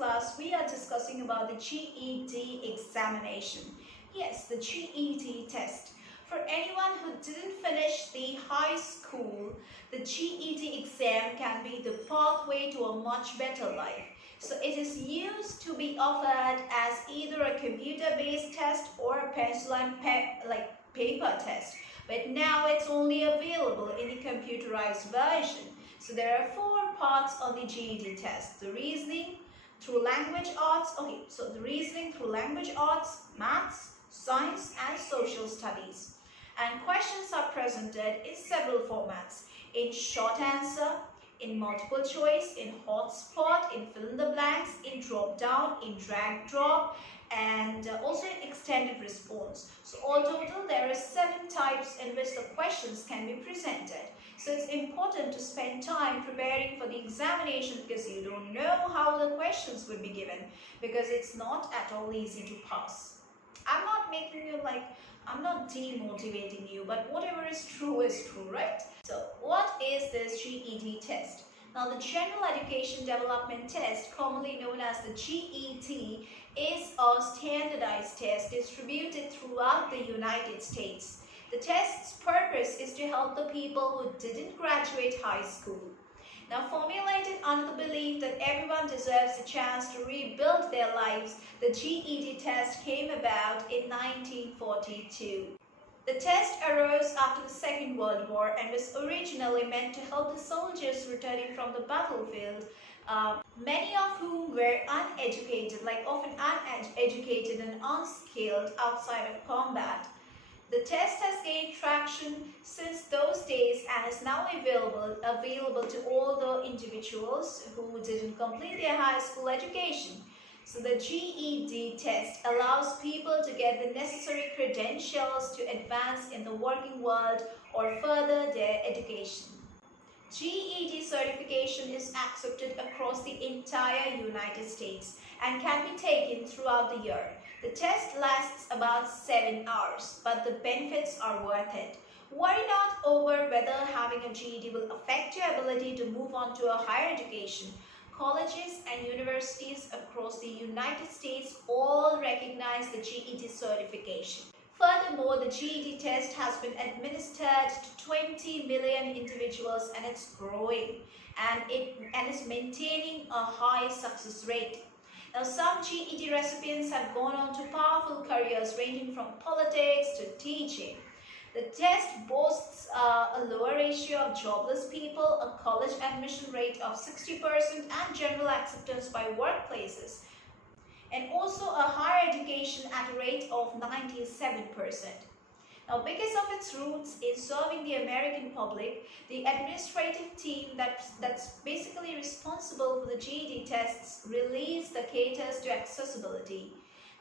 class, we are discussing about the GED examination. Yes, the GED test. For anyone who didn't finish the high school, the GED exam can be the pathway to a much better life. So it is used to be offered as either a computer-based test or a pencil and paper test. But now it's only available in the computerized version. So there are 4 parts of the GED test. The reasoning through language arts. Okay, so the reasoning through language arts, maths, science and social studies. And questions are presented in several formats. In short answer, in multiple choice, in hotspot, in fill in the blanks, in drop down, in drag drop, and also in extended response. So all total there are 7 types in which the questions can be presented. So it's important to spend time preparing for the examination because you don't know how the questions would be given, because it's not at all easy to pass. I'm not making you I'm not demotivating you, but whatever is true, right? So what is this GED test? Now the General Education Development Test, commonly known as the GED, is a standardized test distributed throughout the United States. The test's purpose is to help the people who didn't graduate high school. Now, formulated under the belief that everyone deserves a chance to rebuild their lives, the GED test came about in 1942. The test arose after the Second World War and was originally meant to help the soldiers returning from the battlefield, many of whom were uneducated, often uneducated and unskilled outside of combat. The test has gained traction since those days and is now available to all the individuals who didn't complete their high school education. So the GED test allows people to get the necessary credentials to advance in the working world or further their education. GED certification is accepted across the entire United States and can be taken throughout the year. The test lasts about 7 hours, but the benefits are worth it. Worry not over whether having a GED will affect your ability to move on to a higher education. Colleges and universities across the United States all recognize the GED certification. Furthermore, the GED test has been administered to 20 million individuals and it's growing and is maintaining a high success rate. Now, some GED recipients have gone on to powerful careers ranging from politics to teaching. The test boasts a lower ratio of jobless people, a college admission rate of 60% and general acceptance by workplaces, and also a higher education at a rate of 97%. Now, because of its roots in serving the American public, the administrative team that's basically responsible for the GED tests released the caters to accessibility.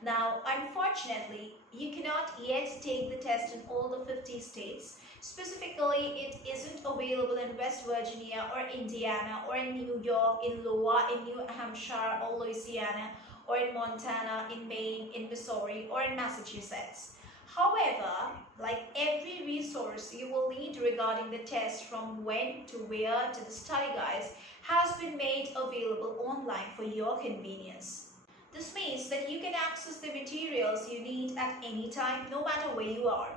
Now, unfortunately, you cannot yet take the test in all the 50 states. Specifically, it isn't available in West Virginia or Indiana or in New York, in Iowa, in New Hampshire or Louisiana, or in Montana, in Maine, in Missouri, or in Massachusetts. However, like every resource you will need regarding the test, from when to where to the study guides, has been made available online for your convenience. This means that you can access the materials you need at any time, no matter where you are.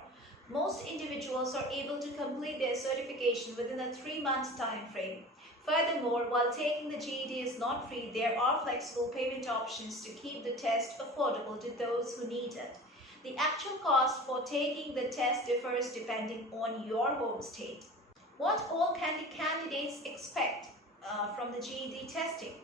Most individuals are able to complete their certification within a 3-month time frame. Furthermore, while taking the GED is not free, there are flexible payment options to keep the test affordable to those who need it. The actual cost for taking the test differs depending on your home state. What all can the candidates expect from the GED testing?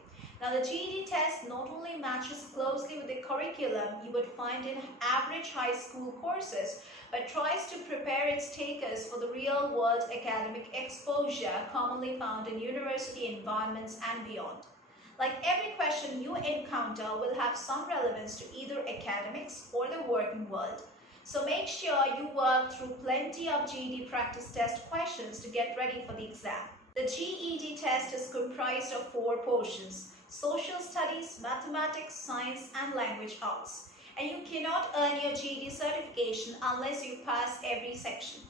Now, the GED test not only matches closely with the curriculum you would find in average high school courses, but tries to prepare its takers for the real-world academic exposure commonly found in university environments and beyond. Like every question you encounter will have some relevance to either academics or the working world. So make sure you work through plenty of GED practice test questions to get ready for the exam. The GED test is comprised of 4 portions: social studies, mathematics, science, and language arts. And you cannot earn your GED certification unless you pass every section.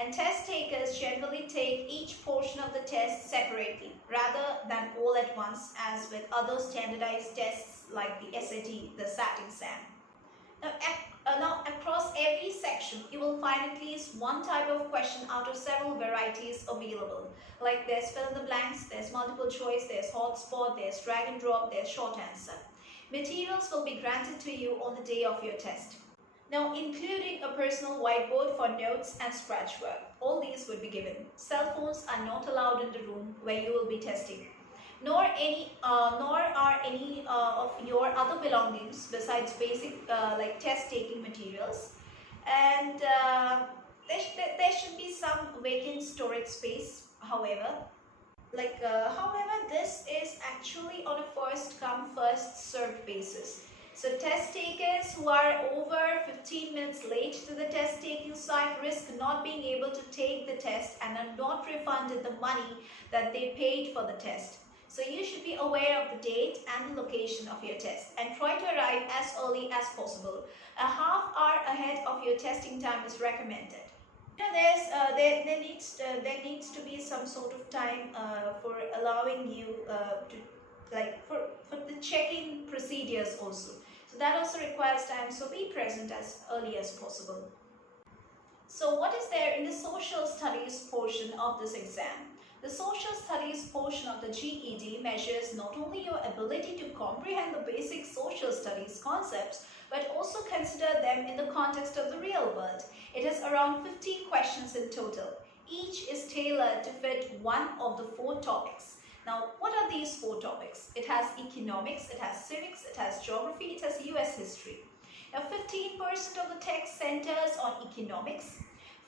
and test takers generally take each portion of the test separately rather than all at once, as with other standardized tests like the SAT, the SAT exam. Now, across every section, you will find at least one type of question out of several varieties available. Like there's fill in the blanks, there's multiple choice, there's hotspot, there's drag and drop, there's short answer. Materials will be granted to you on the day of your test. Now, including a personal whiteboard for notes and scratch work. All these would be given. Cell phones are not allowed in the room where you will be testing. Nor are any of your other belongings besides basic like test taking materials. And there should be some vacant storage space, however. However, this is actually on a first come first served basis. So test takers who are over 15 minutes late to the test taking site risk not being able to take the test and are not refunded the money that they paid for the test. So you should be aware of the date and the location of your test and try to arrive as early as possible. A half hour ahead of your testing time is recommended. Now there needs to be some sort of time for allowing you for the checking procedures also. So that also requires time, so be present as early as possible. So what is there in the social studies portion of this exam? The social studies portion of the GED measures not only your ability to comprehend the basic social studies concepts, but also consider them in the context of the real world. It has around 15 questions in total. Each is tailored to fit one of the 4 topics. Now, what are these 4 topics? It has economics, it has civics, it has geography, it has US history. Now, 15% of the text centers on economics,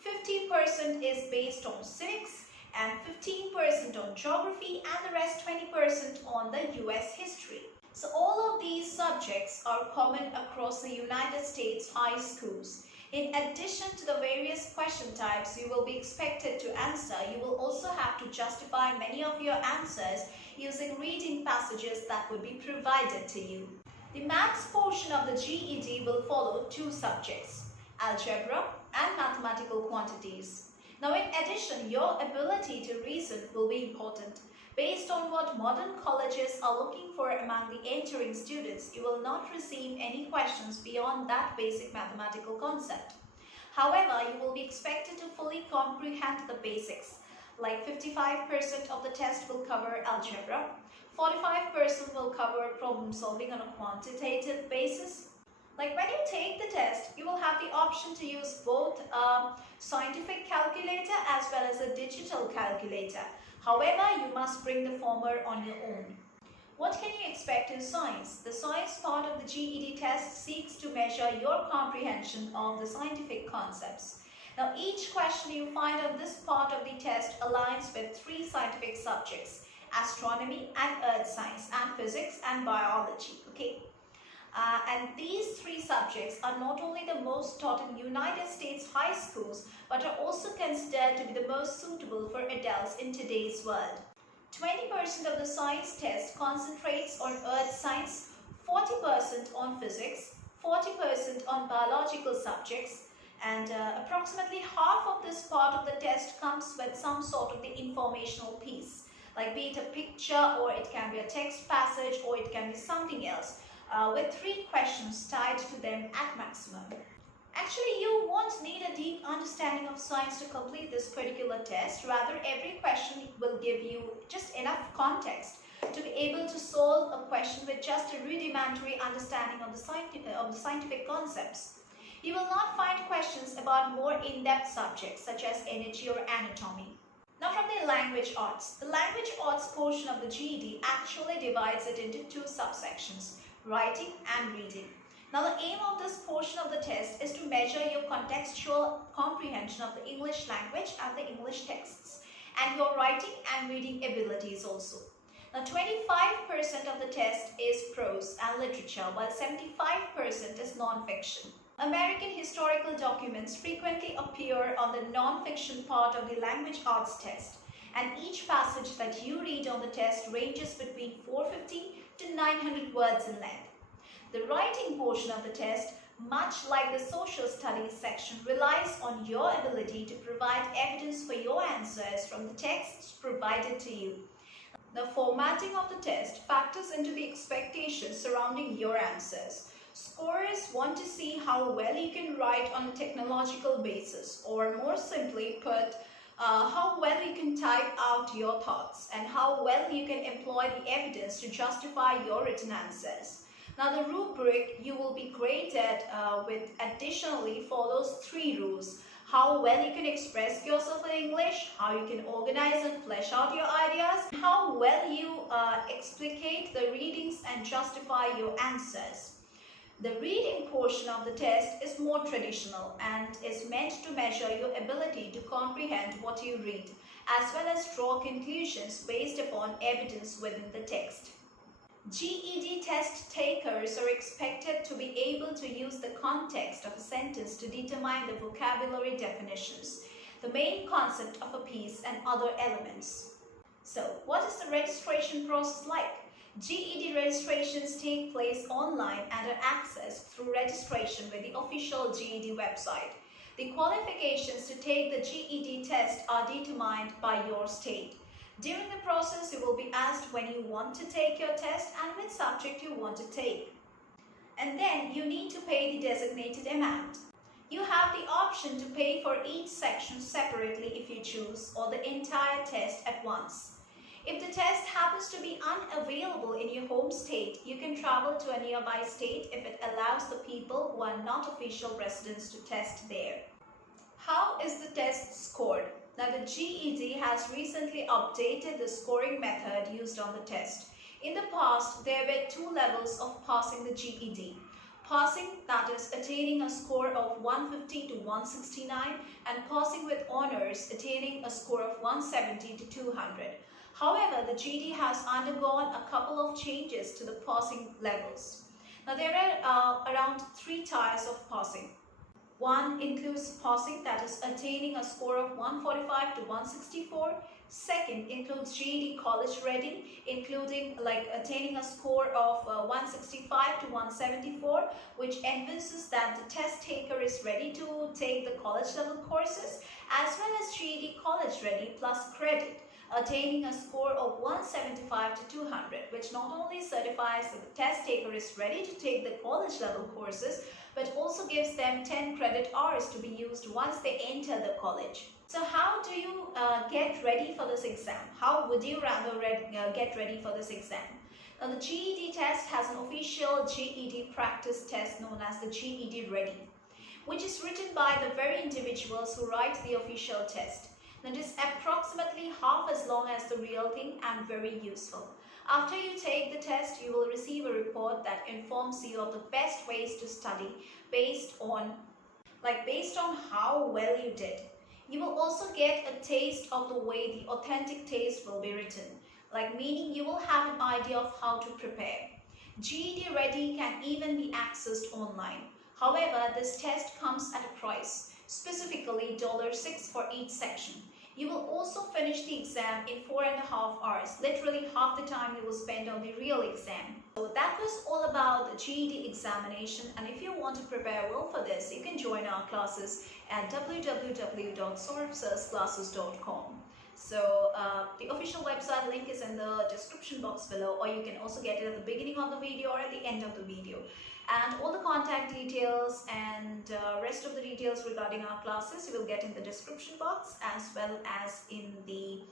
15% is based on civics, and 15% on geography, and the rest 20% on the US history. So all of these subjects are common across the United States high schools. In addition to the various question types you will be expected to answer, you will also have to justify many of your answers using reading passages that would be provided to you. The maths portion of the GED will follow 2 subjects, algebra and mathematical quantities. Now, in addition, your ability to reason will be important. Based on what modern colleges are looking for among the entering students, you will not receive any questions beyond that basic mathematical concept. However, you will be expected to fully comprehend the basics. Like 55% of the test will cover algebra, 45% will cover problem solving on a quantitative basis. Like when you take the test, you will have the option to use both a scientific calculator as well as a digital calculator. However, you must bring the former on your own. What can you expect in science? The science part of the GED test seeks to measure your comprehension of the scientific concepts. Now, each question you find on this part of the test aligns with 3 scientific subjects: astronomy and earth science and physics and biology. Okay. And these 3 subjects are not only the most taught in United States high schools, but are also considered to be the most suitable for adults in today's world. 20% of the science test concentrates on earth science, 40% on physics, 40% on biological subjects, and approximately half of this part of the test comes with some sort of the informational piece, like be it a picture, or it can be a text passage, or it can be something else. With 3 questions tied to them at maximum. Actually, you won't need a deep understanding of science to complete this particular test. Rather, every question will give you just enough context to be able to solve a question with just a rudimentary understanding of the scientific concepts. You will not find questions about more in-depth subjects such as energy or anatomy. Now, from the language arts. The language arts portion of the GED actually divides it into 2 subsections: writing and reading. Now, the aim of this portion of the test is to measure your contextual comprehension of the English language and the English texts, and your writing and reading abilities also. Now, 25% of the test is prose and literature, while 75% is non-fiction. American historical documents frequently appear on the non-fiction part of the language arts test, and each passage that you read on the test ranges between 450 to 900 words in length. The writing portion of the test much like the social studies section, relies on your ability to provide evidence for your answers from the texts provided to you. The formatting of the test factors into the expectations surrounding your answers. Scorers want to see how well you can write on a technological basis, or more simply put, how well you can type out your thoughts and how well you can employ the evidence to justify your written answers. Now, the rubric you will be graded with additionally follows 3 rules: how well you can express yourself in English, how you can organize and flesh out your ideas, how well you explicate the readings and justify your answers. The reading portion of the test is more traditional and is meant to measure your ability to comprehend what you read, as well as draw conclusions based upon evidence within the text. GED test takers are expected to be able to use the context of a sentence to determine the vocabulary definitions, the main concept of a piece, and other elements. So, what is the registration process like? GED registrations take place online and are accessed through registration with the official GED website. The qualifications to take the GED test are determined by your state. During the process, you will be asked when you want to take your test and which subject you want to take. And then you need to pay the designated amount. You have the option to pay for each section separately if you choose, or the entire test at once. If the test happens to be unavailable in your home state, you can travel to a nearby state if it allows the people who are not official residents to test there. How is the test scored? Now, the GED has recently updated the scoring method used on the test. In the past, there were 2 levels of passing the GED. Passing, that is attaining a score of 150 to 169, and passing with honors, attaining a score of 170 to 200. However, the GED has undergone a couple of changes to the passing levels. Now, there are around 3 tiers of passing. One includes passing, that is attaining a score of 145 to 164. Second includes GED college ready, including attaining a score of 165 to 174, which envisages that the test taker is ready to take the college level courses, as well as GED college ready plus credit, attaining a score of 175 to 200, which not only certifies that the test taker is ready to take the college level courses, but also gives them 10 credit hours to be used once they enter the college. So how do you get ready for this exam? How would you rather get ready for this exam? Now, the GED test has an official GED practice test known as the GED Ready, which is written by the very individuals who write the official test. It is approximately half as long as the real thing and very useful. After you take the test, you will receive a report that informs you of the best ways to study based on how well you did. You will also get a taste of the way the authentic test will be written, meaning you will have an idea of how to prepare. GED Ready can even be accessed online. However, this test comes at a price, specifically $6 for each section. You will also finish the exam in 4.5 hours, literally half the time you will spend on the real exam. So that was all about the GED examination, and if you want to prepare well for this, you can join our classes at www.saurabhsirclasses.com. So the official website link is in the description box below, or you can also get it at the beginning of the video or at the end of the video. And all the contact details and rest of the details regarding our classes you will get in the description box, as well as in the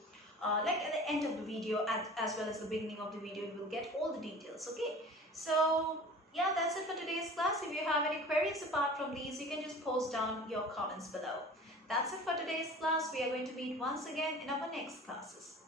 at the end of the video, as well as the beginning of the video. You will get all the details. Okay, so yeah, that's it for today's class. If you have any queries apart from these, you can just post down your comments below. That's it for today's class. We are going to meet once again in our next classes.